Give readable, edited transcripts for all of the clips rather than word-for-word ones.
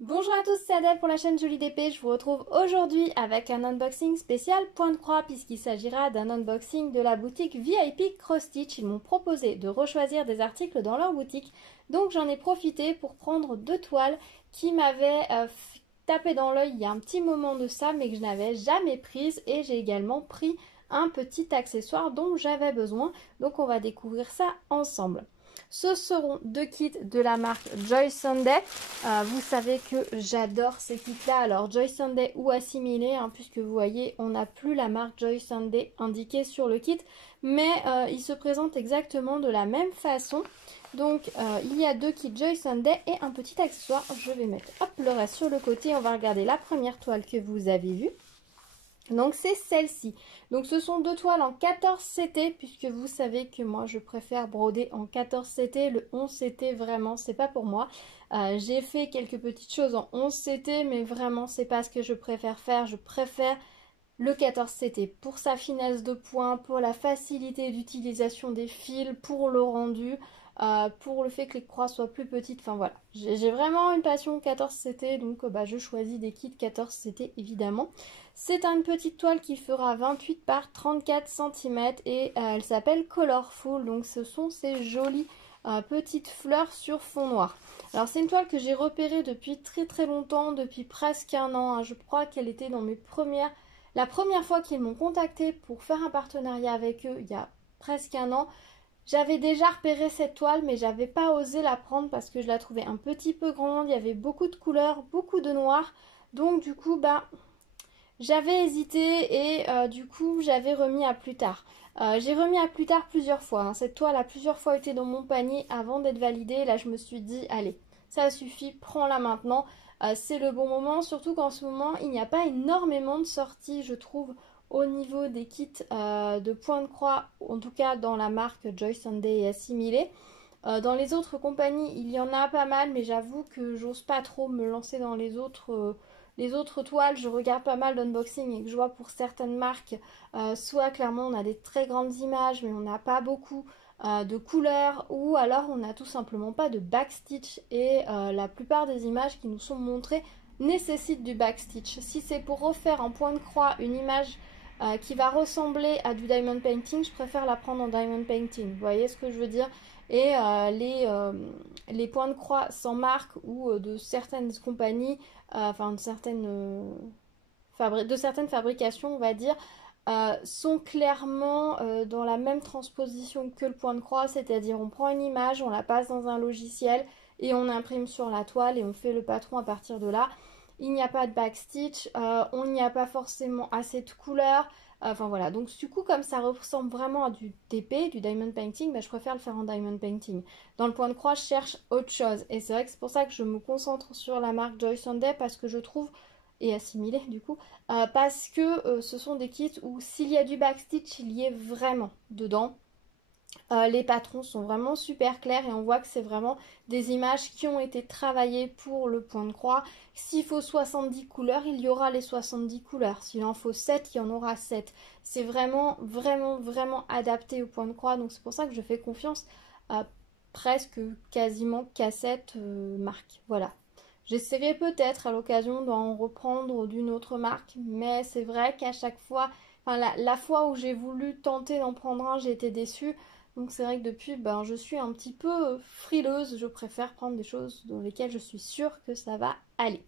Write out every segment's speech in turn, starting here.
Bonjour à tous, c'est Adèle pour la chaîne Jolie d'épée. Je vous retrouve aujourd'hui avec un unboxing spécial point de croix puisqu'il s'agira d'un unboxing de la boutique VIP Cross Stitch. Ils m'ont proposé de rechoisir des articles dans leur boutique, donc j'en ai profité pour prendre deux toiles qui m'avaient tapé dans l'œil il y a un petit moment de ça mais que je n'avais jamais prises, et j'ai également pris un petit accessoire dont j'avais besoin, donc on va découvrir ça ensemble. Ce seront deux kits de la marque Joy Sunday. Vous savez que j'adore ces kits-là. Alors Joy Sunday ou assimilé, hein, puisque vous voyez, on n'a plus la marque Joy Sunday indiquée sur le kit, mais ils se présentent exactement de la même façon. Donc il y a deux kits Joy Sunday et un petit accessoire. Je vais mettre le reste sur le côté. On va regarder la première toile que vous avez vue. Donc c'est celle-ci. Donc ce sont deux toiles en 14 CT, puisque vous savez que moi je préfère broder en 14 CT. Le 11 CT vraiment c'est pas pour moi. J'ai fait quelques petites choses en 11 CT, mais vraiment c'est pas ce que je préfère faire. Je préfère le 14 CT pour sa finesse de point, pour la facilité d'utilisation des fils, pour le rendu, pour le fait que les croix soient plus petites. Enfin voilà, j'ai vraiment une passion 14 CT, donc je choisis des kits 14 CT évidemment. C'est une petite toile qui fera 28 par 34 cm et elle s'appelle Colorful, donc ce sont ces jolies petites fleurs sur fond noir. Alors c'est une toile que j'ai repérée depuis très longtemps, depuis presque un an, hein. Je crois qu'elle était dans mes premières... La première fois qu'ils m'ont contacté pour faire un partenariat avec eux, il y a presque un an, j'avais déjà repéré cette toile, mais j'avais pas osé la prendre parce que je la trouvais un petit peu grande. Il y avait beaucoup de couleurs, beaucoup de noir. Donc du coup, j'avais hésité et du coup, j'avais remis à plus tard. J'ai remis à plus tard plusieurs fois, hein. Cette toile a plusieurs fois été dans mon panier avant d'être validée. Là, je me suis dit, allez, ça suffit, prends-la maintenant. C'est le bon moment, surtout qu'en ce moment, il n'y a pas énormément de sorties, je trouve, au niveau des kits de point de croix, en tout cas dans la marque Joy Sunday et assimilée. Dans les autres compagnies, il y en a pas mal, mais j'avoue que j'ose pas trop me lancer dans les autres toiles. Je regarde pas mal d'unboxing et que je vois pour certaines marques, soit clairement on a des très grandes images, mais on n'a pas beaucoup de couleurs, ou alors on n'a tout simplement pas de backstitch, et la plupart des images qui nous sont montrées nécessitent du backstitch. Si c'est pour refaire en point de croix une image qui va ressembler à du diamond painting, je préfère la prendre en diamond painting. Vous voyez ce que je veux dire? Et les points de croix sans marque ou de certaines compagnies, enfin de certaines fabrications, on va dire, sont clairement dans la même transposition que le point de croix, c'est-à-dire on prend une image, on la passe dans un logiciel et on imprime sur la toile et on fait le patron à partir de là. Il n'y a pas de backstitch, on n'y a pas forcément assez de couleurs. Enfin voilà, donc du coup comme ça ressemble vraiment à du TP, du diamond painting, je préfère le faire en diamond painting. Dans le point de croix, je cherche autre chose. Et c'est vrai que c'est pour ça que je me concentre sur la marque Joy Sunday, parce que je trouve, et assimilé du coup, parce que ce sont des kits où s'il y a du backstitch, il y est vraiment dedans. Les patrons sont vraiment super clairs et on voit que c'est vraiment des images qui ont été travaillées pour le point de croix. S'il faut 70 couleurs, il y aura les 70 couleurs. S'il en faut 7, il y en aura 7. C'est vraiment adapté au point de croix. Donc c'est pour ça que je fais confiance à presque quasiment qu'à cette marque. Voilà. J'essaierai peut-être à l'occasion d'en reprendre d'une autre marque, mais c'est vrai qu'à chaque fois, enfin la fois où j'ai voulu tenter d'en prendre un, j'ai été déçue. Donc c'est vrai que depuis, je suis un petit peu frileuse. Je préfère prendre des choses dans lesquelles je suis sûre que ça va aller.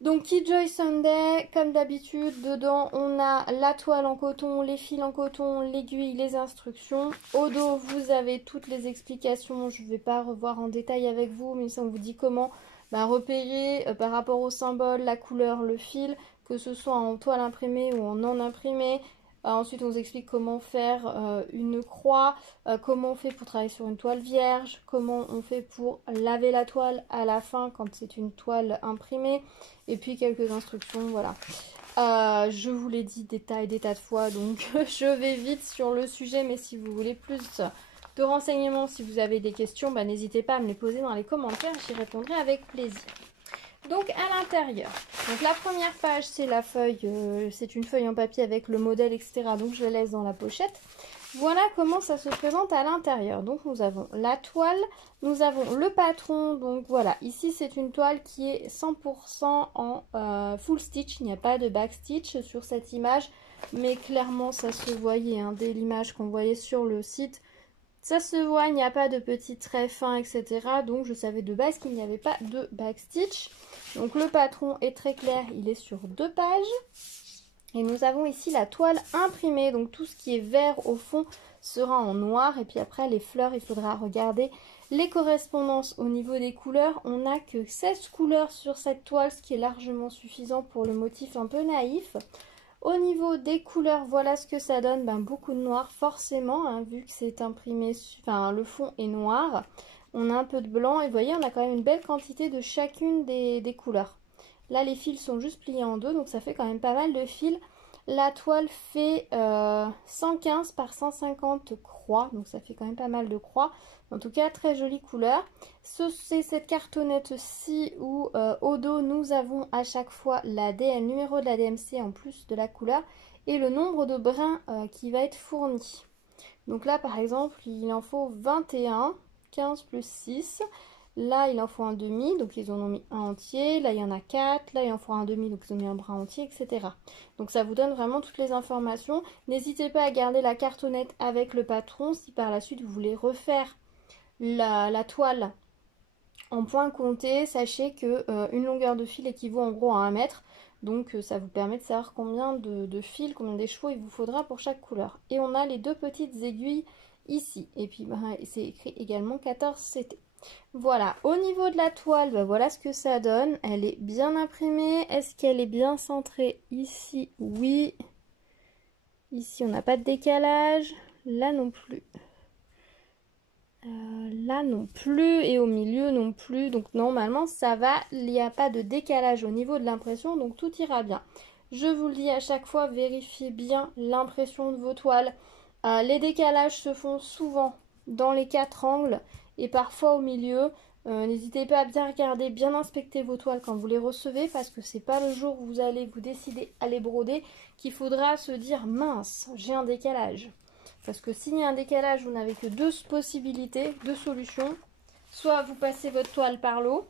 Donc Kit Joy Sunday, comme d'habitude, dedans on a la toile en coton, les fils en coton, l'aiguille, les instructions. Au dos, vous avez toutes les explications. Je ne vais pas revoir en détail avec vous, mais ça on vous dit comment repérer par rapport au symbole, la couleur, le fil, que ce soit en toile imprimée ou en non imprimée. Ensuite, on vous explique comment faire une croix, comment on fait pour travailler sur une toile vierge, comment on fait pour laver la toile à la fin quand c'est une toile imprimée, et puis quelques instructions, voilà. Je vous l'ai dit des tas et des tas de fois, donc je vais vite sur le sujet, mais si vous voulez plus de renseignements, si vous avez des questions, n'hésitez pas à me les poser dans les commentaires, j'y répondrai avec plaisir. Donc à l'intérieur, donc la première page c'est la feuille, c'est une feuille en papier avec le modèle, etc. Donc je laisse dans la pochette. Voilà comment ça se présente à l'intérieur. Donc nous avons la toile, nous avons le patron. Donc voilà, ici c'est une toile qui est 100% en full stitch. Il n'y a pas de back stitch sur cette image, mais clairement ça se voyait hein, dès l'image qu'on voyait sur le site. Ça se voit, il n'y a pas de petits traits fins, etc. Donc je savais de base qu'il n'y avait pas de back stitch. Donc le patron est très clair, il est sur 2 pages. Et nous avons ici la toile imprimée, donc tout ce qui est vert au fond sera en noir. Et puis après les fleurs, il faudra regarder les correspondances au niveau des couleurs. On n'a que 16 couleurs sur cette toile, ce qui est largement suffisant pour le motif un peu naïf. Au niveau des couleurs, voilà ce que ça donne, beaucoup de noir forcément, hein, vu que c'est imprimé, enfin le fond est noir. On a un peu de blanc et vous voyez, on a quand même une belle quantité de chacune des couleurs. Là, les fils sont juste pliés en deux, donc ça fait quand même pas mal de fils. La toile fait 115 par 150 croix, donc ça fait quand même pas mal de croix. En tout cas, très jolie couleur. C'est cette cartonnette-ci où au dos, nous avons à chaque fois le numéro de la DMC en plus de la couleur et le nombre de brins qui va être fourni. Donc là, par exemple, il en faut 21, 15 plus 6. Là, il en faut un demi, donc ils en ont mis un entier. Là, il y en a 4. Là, il en faut un demi, donc ils ont mis un brin entier, etc. Donc ça vous donne vraiment toutes les informations. N'hésitez pas à garder la cartonnette avec le patron si par la suite vous voulez refaire la toile en point compté. Sachez que une longueur de fil équivaut en gros à 1 mètre. Donc ça vous permet de savoir combien de fils, combien d'écheveaux il vous faudra pour chaque couleur. Et on a les 2 petites aiguilles ici. Et puis c'est écrit également 14 CT. Voilà, au niveau de la toile, voilà ce que ça donne. Elle est bien imprimée. Est-ce qu'elle est bien centrée ici? Oui. Ici, on n'a pas de décalage. Là non plus. Là non plus. Et au milieu non plus. Donc normalement, ça va. Il n'y a pas de décalage au niveau de l'impression. Donc tout ira bien. Je vous le dis à chaque fois, vérifiez bien l'impression de vos toiles. Les décalages se font souvent dans les 4 angles et parfois au milieu. N'hésitez pas à bien regarder, bien inspecter vos toiles quand vous les recevez parce que c'est pas le jour où vous allez vous décider à les broder qu'il faudra se dire mince, j'ai un décalage. Parce que s'il y a un décalage, vous n'avez que 2 possibilités, 2 solutions. Soit vous passez votre toile par l'eau.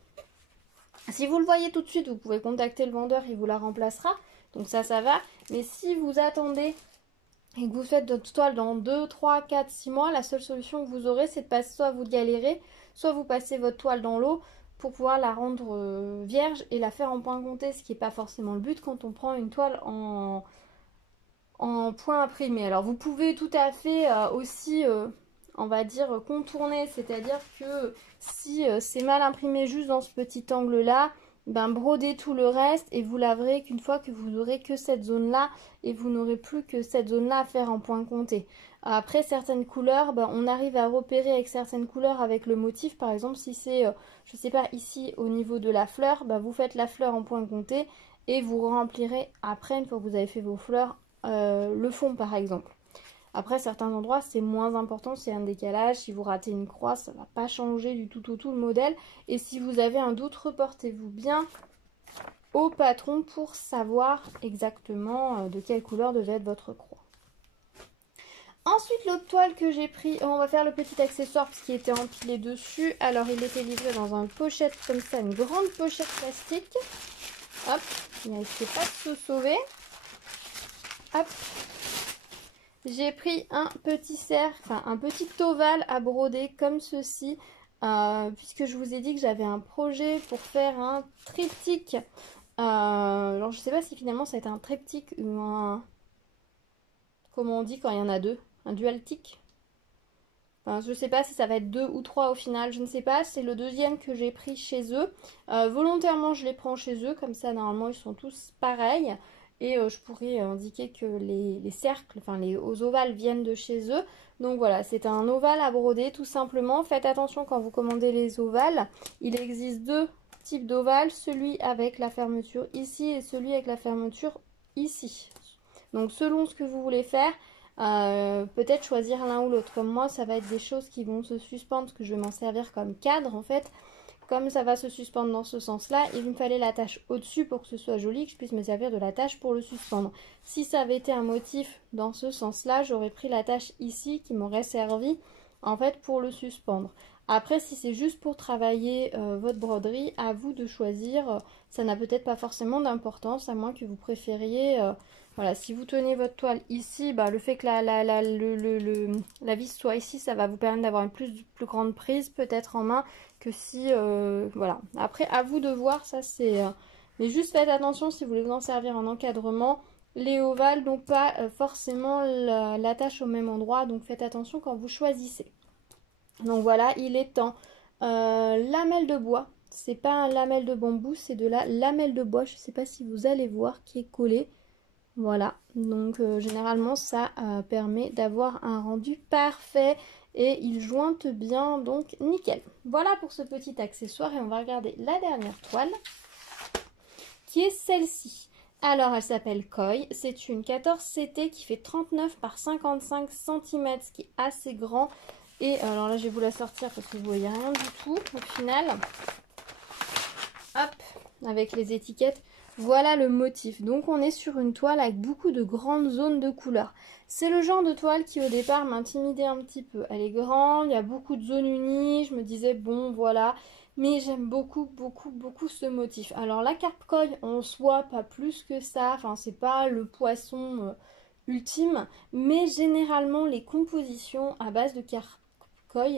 Si vous le voyez tout de suite, vous pouvez contacter le vendeur, il vous la remplacera. Donc ça va. Mais si vous attendez et que vous faites votre toile dans 2, 3, 4, 6 mois, la seule solution que vous aurez, c'est de passer, soit vous galérez, soit vous passez votre toile dans l'eau pour pouvoir la rendre vierge et la faire en point compté, ce qui n'est pas forcément le but quand on prend une toile en point imprimé. Alors vous pouvez tout à fait aussi, on va dire, contourner, c'est-à-dire que si c'est mal imprimé juste dans ce petit angle-là, brodez tout le reste et vous laverez qu'une fois que vous aurez que cette zone-là et vous n'aurez plus que cette zone-là à faire en point compté. Après, certaines couleurs, on arrive à repérer avec certaines couleurs avec le motif. Par exemple, si c'est, je sais pas, ici au niveau de la fleur, vous faites la fleur en point compté et vous remplirez après, une fois que vous avez fait vos fleurs, le fond par exemple. Après, certains endroits, c'est moins important, c'est un décalage. Si vous ratez une croix, ça ne va pas changer du tout le modèle. Et si vous avez un doute, reportez-vous bien au patron pour savoir exactement de quelle couleur devait être votre croix. Ensuite, l'autre toile que j'ai pris, on va faire le petit accessoire parce qu'il était empilé dessus. Alors, il était livré dans une pochette comme ça, une grande pochette plastique. Hop, il n'essayait pas de se sauver. Hop. J'ai pris un petit un petit ovale à broder comme ceci, puisque je vous ai dit que j'avais un projet pour faire un triptyque. Alors je sais pas si finalement ça va être un triptyque ou un... Comment on dit quand il y en a 2? Un dualtique? Enfin, je sais pas si ça va être 2 ou 3 au final, je ne sais pas. C'est le deuxième que j'ai pris chez eux. Volontairement je les prends chez eux, comme ça normalement ils sont tous pareils. Et je pourrais indiquer que les cercles, enfin les ovales viennent de chez eux. Donc voilà, c'est un ovale à broder tout simplement. Faites attention quand vous commandez les ovales. Il existe 2 types d'ovales, celui avec la fermeture ici et celui avec la fermeture ici. Donc selon ce que vous voulez faire, peut-être choisir l'un ou l'autre. Comme moi, ça va être des choses qui vont se suspendre parce que je vais m'en servir comme cadre en fait. comme ça va se suspendre dans ce sens-là, il me fallait l'attache au-dessus pour que ce soit joli, que je puisse me servir de l'attache pour le suspendre. Si ça avait été un motif dans ce sens-là, j'aurais pris l'attache ici qui m'aurait servi en fait pour le suspendre. Après, si c'est juste pour travailler votre broderie, à vous de choisir. Ça n'a peut-être pas forcément d'importance, à moins que vous préfériez... voilà, si vous tenez votre toile ici, bah, le fait que la vis soit ici, ça va vous permettre d'avoir une plus grande prise peut-être en main que si... voilà. Après, à vous de voir, ça c'est... mais juste faites attention si vous voulez vous en servir en encadrement. Les ovales n'ont pas forcément l'attache au même endroit, donc faites attention quand vous choisissez. Donc voilà, il est en lamelle de bois. C'est pas un lamelle de bambou, c'est de la lamelle de bois. Je ne sais pas si vous allez voir qui est collé. Voilà, donc généralement ça permet d'avoir un rendu parfait et il jointe bien, donc nickel. Voilà pour ce petit accessoire et on va regarder la dernière toile qui est celle-ci. Alors elle s'appelle Koi, c'est une 14 CT qui fait 39 par 55 cm, ce qui est assez grand. Et alors là je vais vous la sortir parce que vous voyez rien du tout au final. Hop, avec les étiquettes. Voilà le motif. Donc on est sur une toile avec beaucoup de grandes zones de couleurs. C'est le genre de toile qui au départ m'intimidait un petit peu. Elle est grande, il y a beaucoup de zones unies. Je me disais bon voilà. Mais j'aime beaucoup ce motif. Alors la carpe koi en soi pas plus que ça. Enfin c'est pas le poisson ultime. Mais généralement les compositions à base de carpe koi,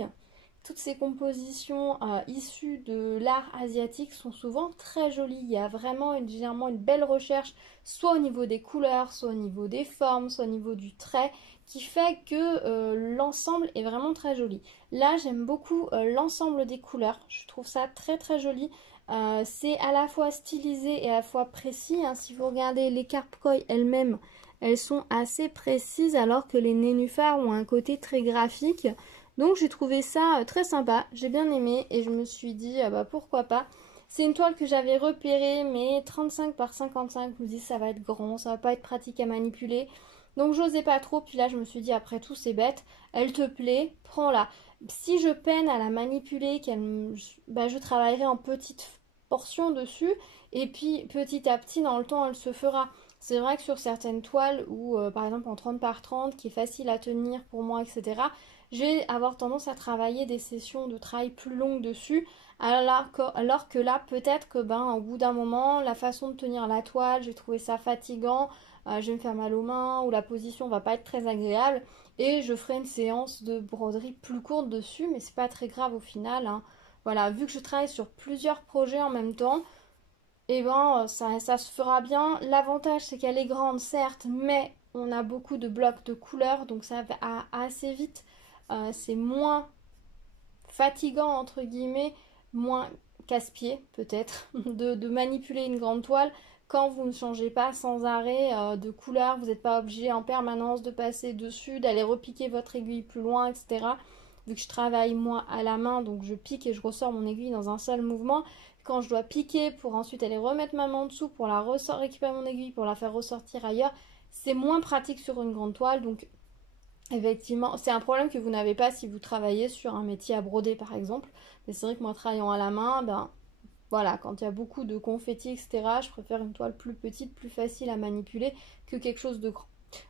toutes ces compositions issues de l'art asiatique sont souvent très jolies. Il y a vraiment généralement une belle recherche, soit au niveau des couleurs, soit au niveau des formes, soit au niveau du trait, qui fait que l'ensemble est vraiment très joli. Là, j'aime beaucoup l'ensemble des couleurs. Je trouve ça très joli. C'est à la fois stylisé et à la fois précis. Hein. Si vous regardez les carpe koi elles-mêmes, elles sont assez précises alors que les nénuphars ont un côté très graphique. Donc j'ai trouvé ça très sympa, j'ai bien aimé et je me suis dit bah pourquoi pas. C'est une toile que j'avais repérée mais 35 par 55, je me dis ça va être grand, ça va pas être pratique à manipuler. Donc j'osais pas trop, puis là je me suis dit après tout c'est bête, elle te plaît, prends-la. Si je peine à la manipuler, je travaillerai en petites portions dessus et puis petit à petit dans le temps elle se fera. C'est vrai que sur certaines toiles ou par exemple en 30 par 30 qui est facile à tenir pour moi etc. Je vais avoir tendance à travailler des sessions de travail plus longues dessus, alors que là, peut-être que au bout d'un moment, la façon de tenir la toile, j'ai trouvé ça fatigant, je vais me faire mal aux mains, ou la position va pas être très agréable, et je ferai une séance de broderie plus courte dessus, mais c'est pas très grave au final. Hein. Voilà, vu que je travaille sur plusieurs projets en même temps, et ça se fera bien. L'avantage, c'est qu'elle est grande, certes, mais on a beaucoup de blocs de couleurs, donc ça va assez vite. C'est moins fatigant entre guillemets, moins casse-pied peut-être de manipuler une grande toile quand vous ne changez pas sans arrêt de couleur, vous n'êtes pas obligé en permanence de passer dessus, d'aller repiquer votre aiguille plus loin, etc. Vu que je travaille moi à la main, donc je pique et je ressors mon aiguille dans un seul mouvement. Quand je dois piquer pour ensuite aller remettre ma main en dessous pour la récupérer mon aiguille, pour la faire ressortir ailleurs, c'est moins pratique sur une grande toile, donc effectivement, c'est un problème que vous n'avez pas si vous travaillez sur un métier à broder par exemple. Mais c'est vrai que moi travaillant à la main, voilà, quand il y a beaucoup de confettis, etc., je préfère une toile plus petite, plus facile à manipuler que quelque chose de grand.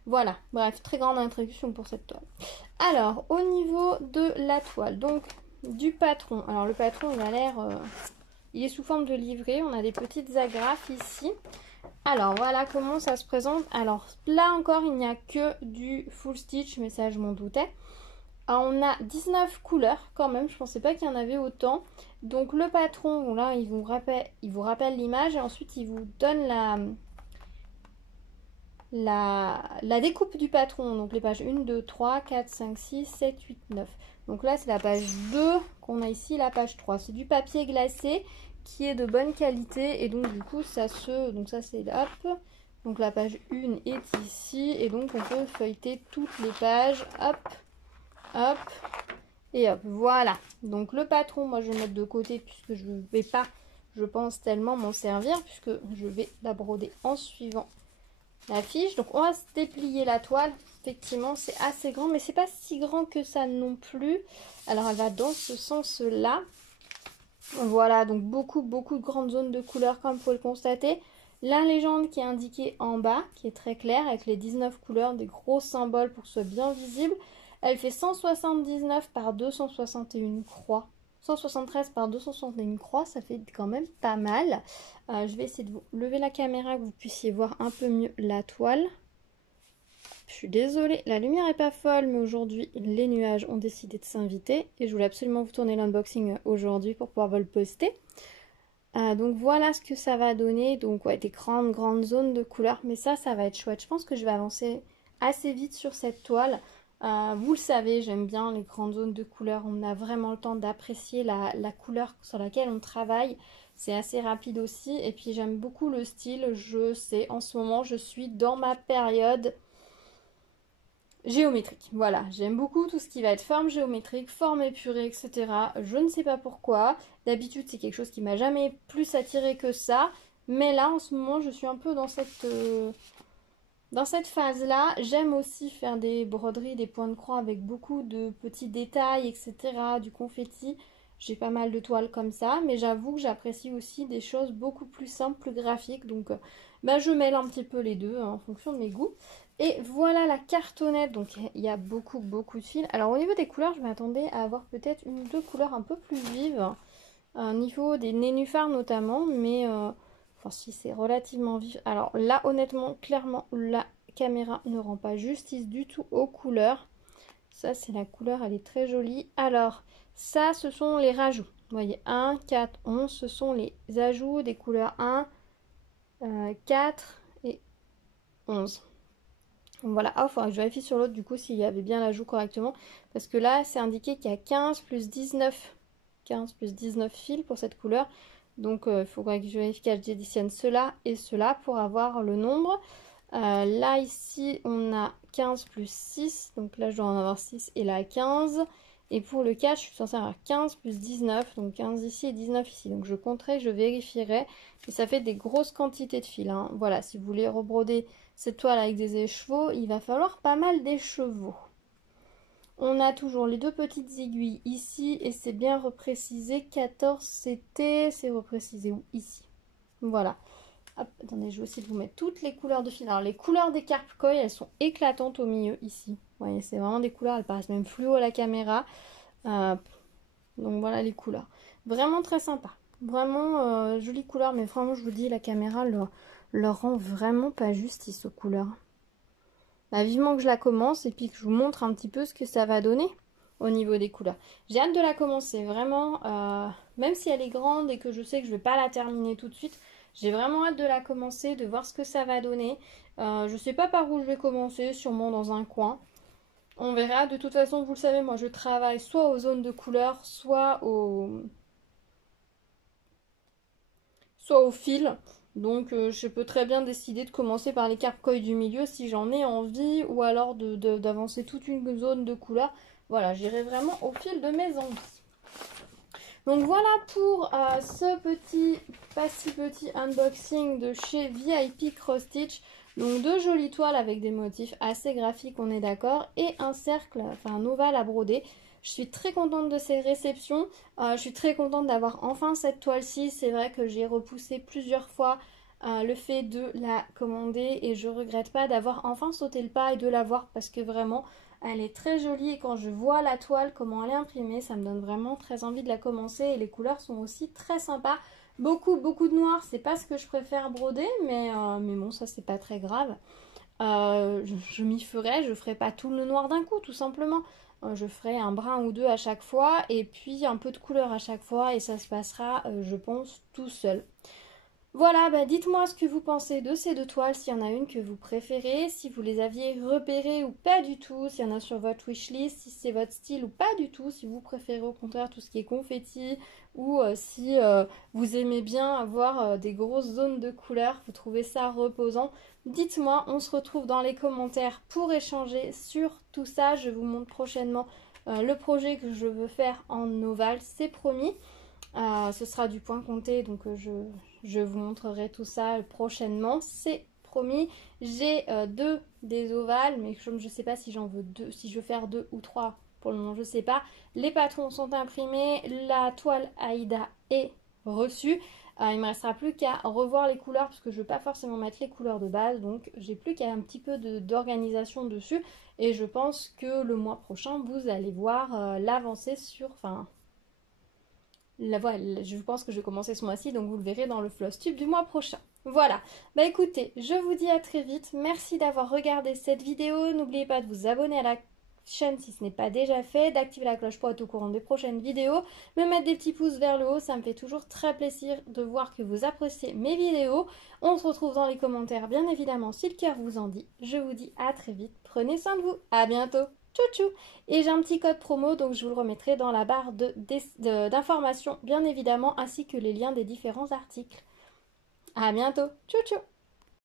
Voilà, bref, très grande introduction pour cette toile. Alors, au niveau de la toile, donc du patron. Alors le patron, il a l'air... il est sous forme de livret, on a des petites agrafes ici. Alors voilà comment ça se présente. Alors là encore il n'y a que du full stitch, mais ça je m'en doutais. Alors, on a 19 couleurs quand même, je pensais pas qu'il y en avait autant. Donc le patron, bon, là il vous rappelle l'image et ensuite il vous donne la découpe du patron. Donc les pages 1, 2, 3, 4, 5, 6, 7, 8, 9. Donc là c'est la page 2 qu'on a ici, la page 3. C'est du papier glacé qui est de bonne qualité et donc du coup donc ça c'est hop, donc la page 1 est ici et donc on peut feuilleter toutes les pages, hop et hop, voilà. Donc le patron, moi je vais le mettre de côté puisque je ne vais pas, je pense, tellement m'en servir puisque je vais la broder en suivant la fiche. Donc on va se déplier la toile, effectivement c'est assez grand mais c'est pas si grand que ça non plus. Alors elle va dans ce sens là. Voilà, donc beaucoup de grandes zones de couleurs comme vous pouvez le constater. La légende qui est indiquée en bas, qui est très claire, avec les 19 couleurs, des gros symboles pour que ce soit bien visible. Elle fait 179 par 261 croix. 173 par 261 croix, ça fait quand même pas mal. Je vais essayer de vous lever la caméra, que vous puissiez voir un peu mieux la toile. Je suis désolée, la lumière n'est pas folle, mais aujourd'hui, les nuages ont décidé de s'inviter. Et je voulais absolument vous tourner l'unboxing aujourd'hui pour pouvoir vous le poster. Donc voilà ce que ça va donner. Donc ouais, des grandes zones de couleurs. Mais ça va être chouette. Je pense que je vais avancer assez vite sur cette toile. Vous le savez, j'aime bien les grandes zones de couleurs. On a vraiment le temps d'apprécier la couleur sur laquelle on travaille. C'est assez rapide aussi. Et puis j'aime beaucoup le style. Je sais, en ce moment, je suis dans ma période géométrique. Voilà, j'aime beaucoup tout ce qui va être forme géométrique, forme épurée, etc. Je ne sais pas pourquoi. D'habitude, c'est quelque chose qui m'a jamais plus attiré que ça. Mais là, en ce moment, je suis un peu dans cette phase-là. J'aime aussi faire des broderies, des points de croix avec beaucoup de petits détails, etc. Du confetti. J'ai pas mal de toiles comme ça. Mais j'avoue que j'apprécie aussi des choses beaucoup plus simples, plus graphiques. Donc, je mêle un petit peu les deux hein, en fonction de mes goûts. Et voilà la cartonnette, donc il y a beaucoup de fils. Alors au niveau des couleurs, je m'attendais à avoir peut-être une ou deux couleurs un peu plus vives. Au niveau des nénuphars notamment, mais enfin si c'est relativement vif. Alors là honnêtement, clairement, la caméra ne rend pas justice du tout aux couleurs. Ça c'est la couleur, elle est très jolie. Alors ça ce sont les rajouts. Vous voyez 1, 4, 11, ce sont les ajouts des couleurs 1, 4 et 11. Voilà, il faudra que je vérifie sur l'autre du coup s'il y avait bien l'ajout correctement. Parce que là, c'est indiqué qu'il y a 15 plus 19. 15 plus 19 fils pour cette couleur. Donc, il faudra que je vérifie que j'additionne cela et cela pour avoir le nombre. Là, ici, on a 15 plus 6. Donc là, je dois en avoir 6 et là, 15. Et pour le 4, je suis censée avoir 15 plus 19. Donc 15 ici et 19 ici. Donc je compterai, je vérifierai. Et ça fait des grosses quantités de fils. Hein. Voilà, si vous voulez rebroder cette toile avec des écheveaux, il va falloir pas mal d'écheveaux. On a toujours les deux petites aiguilles ici et c'est bien reprécisé. 14 c'était, c'est reprécisé où? Ici. Voilà. Hop, attendez, je vais aussi vous mettre toutes les couleurs de fil. Alors les couleurs des carpe koi, elles sont éclatantes au milieu ici. Vous voyez, c'est vraiment des couleurs, elles paraissent même fluo à la caméra. Donc voilà les couleurs. Vraiment très sympa. Vraiment jolie couleur, mais vraiment je vous dis, la caméra leur rend vraiment pas justice aux couleurs. Vivement que je la commence et puis que je vous montre un petit peu ce que ça va donner au niveau des couleurs. J'ai hâte de la commencer, vraiment, même si elle est grande et que je sais que je ne vais pas la terminer tout de suite, j'ai vraiment hâte de la commencer, de voir ce que ça va donner. Je ne sais pas par où je vais commencer, sûrement dans un coin. On verra, de toute façon, vous le savez, moi je travaille soit aux zones de couleurs, soit au fil. Donc je peux très bien décider de commencer par les carpe koi du milieu si j'en ai envie, ou alors d'avancer toute une zone de couleurs. Voilà, j'irai vraiment au fil de mes envies. Donc voilà pour ce pas si petit unboxing de chez VIP Cross Stitch. Donc deux jolies toiles avec des motifs assez graphiques, on est d'accord, et un cercle, enfin un ovale à broder. Je suis très contente de ces réceptions. Je suis très contente d'avoir enfin cette toile-ci. C'est vrai que j'ai repoussé plusieurs fois le fait de la commander et je regrette pas d'avoir enfin sauté le pas et de l'avoir parce que vraiment elle est très jolie et quand je vois la toile, comment elle est imprimée, ça me donne vraiment très envie de la commencer et les couleurs sont aussi très sympas. Beaucoup de noir, c'est pas ce que je préfère broder, mais bon, ça c'est pas très grave. Je m'y ferai, je ferai pas tout le noir d'un coup, tout simplement. Je ferai un brin ou deux à chaque fois et puis un peu de couleur à chaque fois et ça se passera, je pense, tout seul. Voilà, dites-moi ce que vous pensez de ces deux toiles, s'il y en a une que vous préférez, si vous les aviez repérées ou pas du tout, s'il y en a sur votre wishlist, si c'est votre style ou pas du tout, si vous préférez au contraire tout ce qui est confetti ou si vous aimez bien avoir des grosses zones de couleurs, vous trouvez ça reposant. Dites-moi, on se retrouve dans les commentaires pour échanger sur tout ça. Je vous montre prochainement le projet que je veux faire en ovale, c'est promis. Ce sera du point compté, donc je vous montrerai tout ça prochainement, c'est promis. J'ai deux des ovales, mais je ne sais pas si j'en veux deux, si je veux faire deux ou trois. Pour le moment, je ne sais pas. Les patrons sont imprimés, la toile Aïda est reçu. Il ne me restera plus qu'à revoir les couleurs parce que je ne vais pas forcément mettre les couleurs de base, donc j'ai plus qu'à un petit peu d'organisation dessus et je pense que le mois prochain vous allez voir l'avancée sur, je pense que je vais commencer ce mois-ci, donc vous le verrez dans le Flosstube du mois prochain. Voilà, bah écoutez, je vous dis à très vite, merci d'avoir regardé cette vidéo, n'oubliez pas de vous abonner à la chaîne si ce n'est pas déjà fait, d'activer la cloche pour être au courant des prochaines vidéos, me mettre des petits pouces vers le haut, ça me fait toujours très plaisir de voir que vous appréciez mes vidéos. On se retrouve dans les commentaires bien évidemment si le cœur vous en dit. Je vous dis à très vite, prenez soin de vous, à bientôt, tchou tchou. Et j'ai un petit code promo donc je vous le remettrai dans la barre d'informations bien évidemment ainsi que les liens des différents articles. À bientôt, tchou tchou.